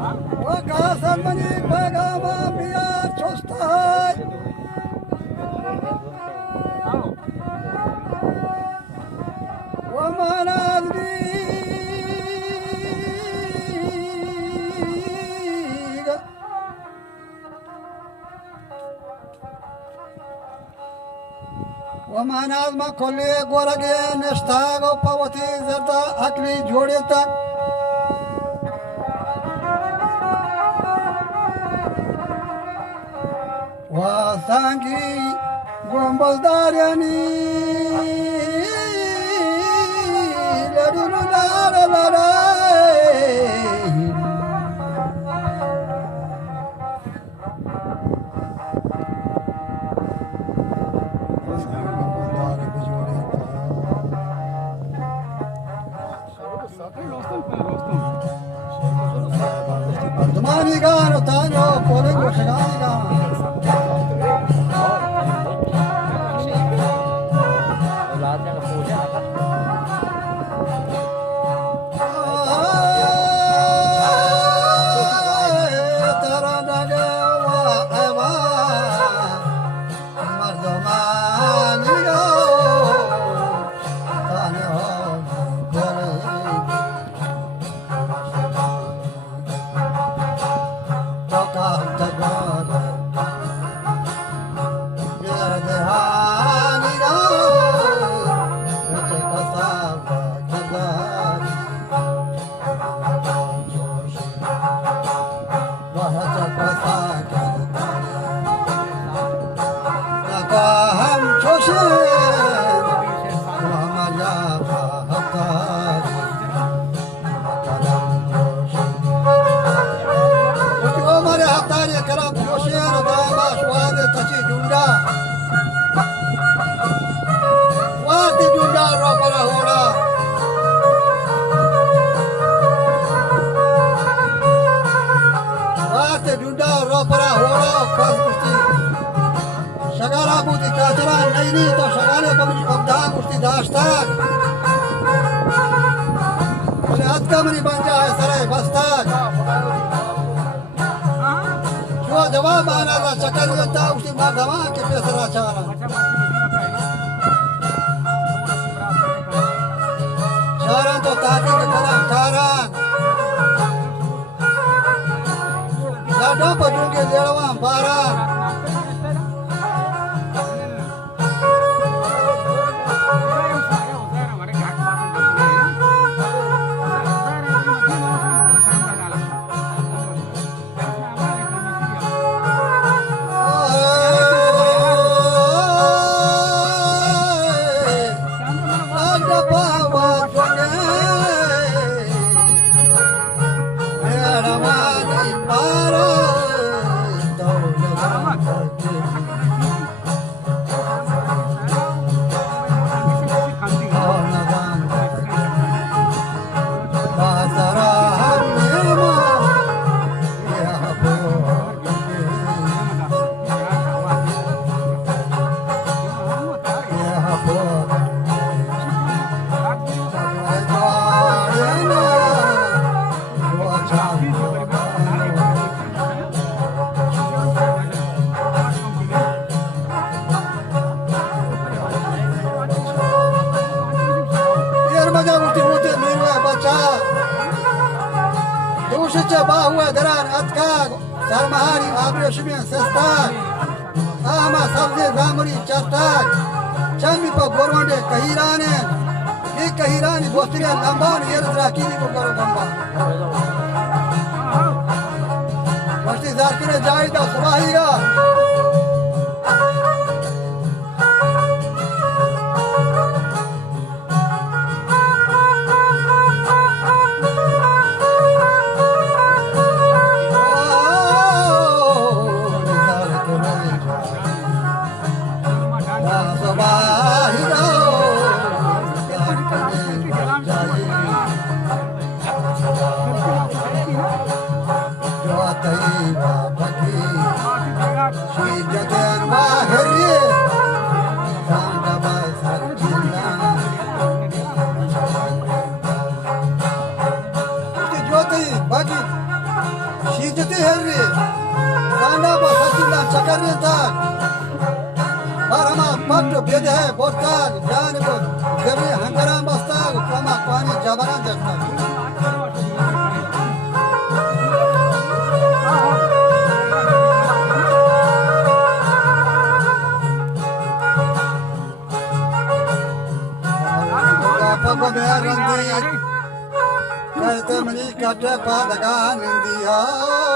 وكاسر مني بقى بيا شوستاي وما نادري وما نازم كل غورغي نشتاغ وبوتي زردا اكلي جوړتا وسانگي ګمبلدارياني لړلو لړلړ Domani gano tango pore goshagani gano जवाब आना था चक्कर था उसी बात हवा के पैसा चारा चारा तो ताकि के कदम चारा लाडो बजू के लेड़वा बारा Sarmahari abreshmin sestak ama sabze zamuri chastak chami pa gorwande kahirane ye kahirani bostiriya lamban yer drakini ko karo bamba basti zakire jaida subahiga Bukti Henry, Sanda Basatila Chakarinta, Parama Patu Bede, Bostan, Janibut, Gabi Hangaram Bastag, Kama Kwani Jabaran Jasta. Papa Berandi, Kata Mani Kata Padagan India.